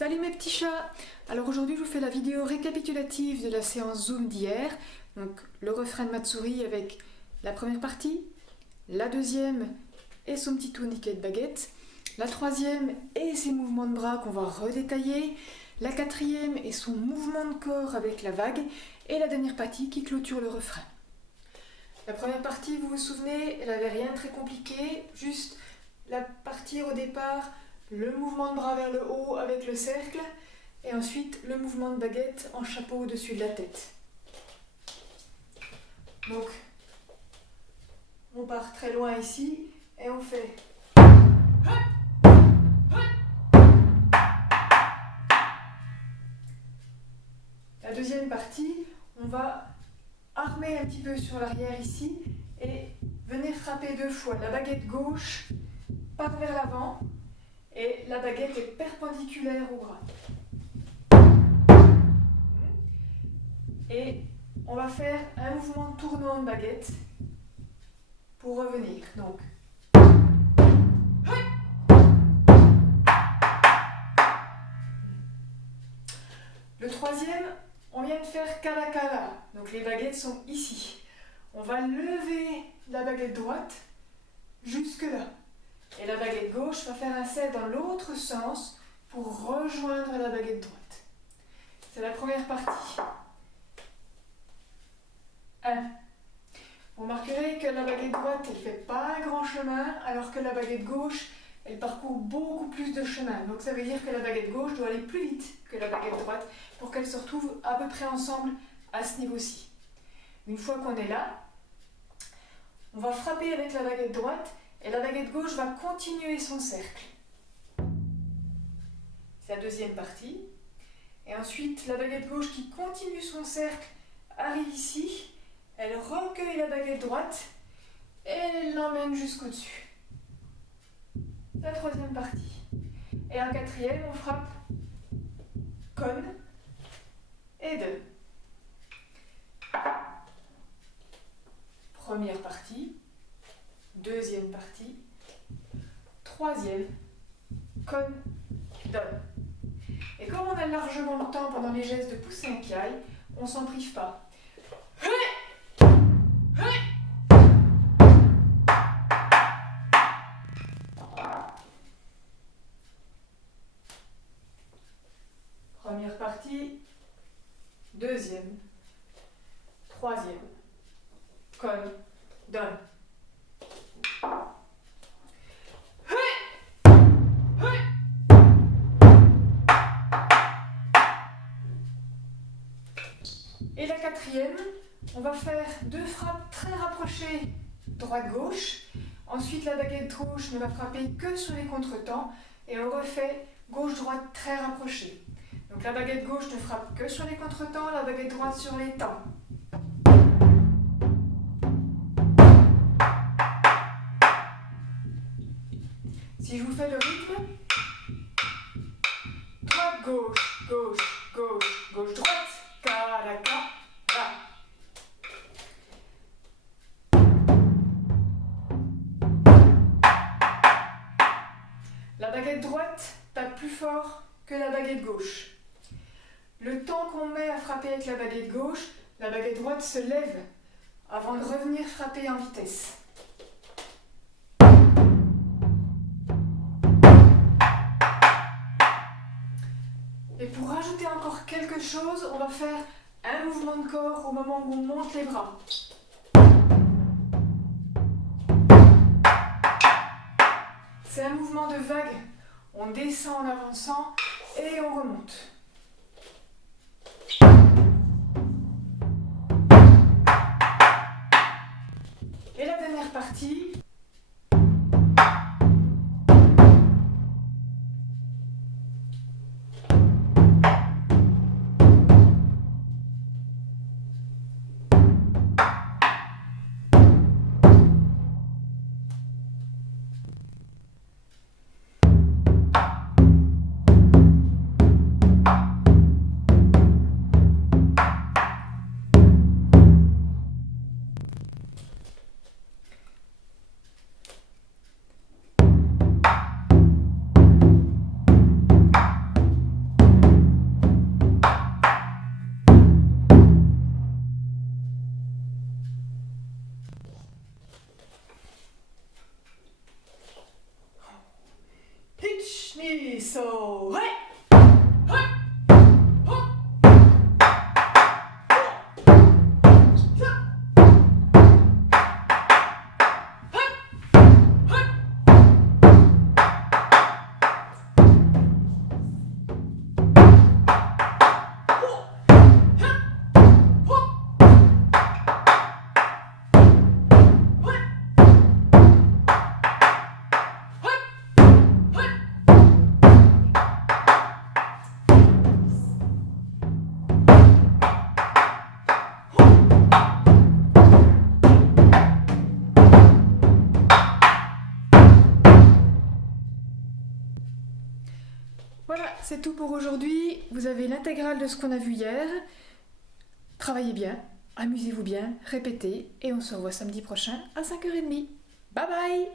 Salut mes petits chats! Alors aujourd'hui je vous fais la vidéo récapitulative de la séance Zoom d'hier. Donc le refrain de Matsuri avec la première partie, la deuxième et son petit tourniquet de baguette, la troisième et ses mouvements de bras qu'on va redétailler, la quatrième et son mouvement de corps avec la vague, et la dernière partie qui clôture le refrain. La première partie, vous vous souvenez, elle n'avait rien de très compliqué, juste la partie au départ, le mouvement de bras vers le haut avec le cercle, et ensuite le mouvement de baguette en chapeau au-dessus de la tête. Donc, on part très loin ici, et on fait... La deuxième partie, on va armer un petit peu sur l'arrière ici, et venir frapper deux fois. La baguette gauche part vers l'avant, et la baguette est perpendiculaire au bras. Et on va faire un mouvement de tournant de baguette pour revenir. Donc, le troisième, on vient de faire kala kala. Donc les baguettes sont ici. On va lever la baguette droite jusque là. Et la baguette gauche va faire un cercle dans l'autre sens pour rejoindre la baguette droite. C'est la première partie. 1. Vous remarquerez que la baguette droite, elle ne fait pas un grand chemin, alors que la baguette gauche, elle parcourt beaucoup plus de chemin. Donc ça veut dire que la baguette gauche doit aller plus vite que la baguette droite pour qu'elles se retrouvent à peu près ensemble à ce niveau-ci. Une fois qu'on est là, on va frapper avec la baguette droite et la baguette gauche va continuer son cercle. C'est la deuxième partie. Et ensuite, la baguette gauche qui continue son cercle arrive ici. Elle recueille la baguette droite et elle l'emmène jusqu'au-dessus. La troisième partie. Et en quatrième, on frappe con et deux. Première partie, deuxième partie, troisième, con, donne. Et comme on a largement le temps pendant les gestes de pousser un kiai, on s'en prive pas. Première partie, deuxième, troisième, con, donne. Et la quatrième, on va faire deux frappes très rapprochées, droite-gauche. Ensuite, la baguette gauche ne va frapper que sur les contretemps et on refait gauche-droite très rapprochée. Donc la baguette gauche ne frappe que sur les contretemps, la baguette droite sur les temps. Si je vous fais le rythme, droite, gauche, gauche, gauche, gauche, droite, kala, kala. La baguette droite tape plus fort que la baguette gauche. Le temps qu'on met à frapper avec la baguette gauche, la baguette droite se lève avant de revenir frapper en vitesse. Et pour rajouter encore quelque chose, on va faire un mouvement de corps au moment où on monte les bras. C'est un mouvement de vague. On descend en avançant et on remonte. Et la dernière partie. Schnisso, hey! Voilà, c'est tout pour aujourd'hui. Vous avez l'intégrale de ce qu'on a vu hier. Travaillez bien, amusez-vous bien, répétez et on se revoit samedi prochain à 5h30. Bye bye!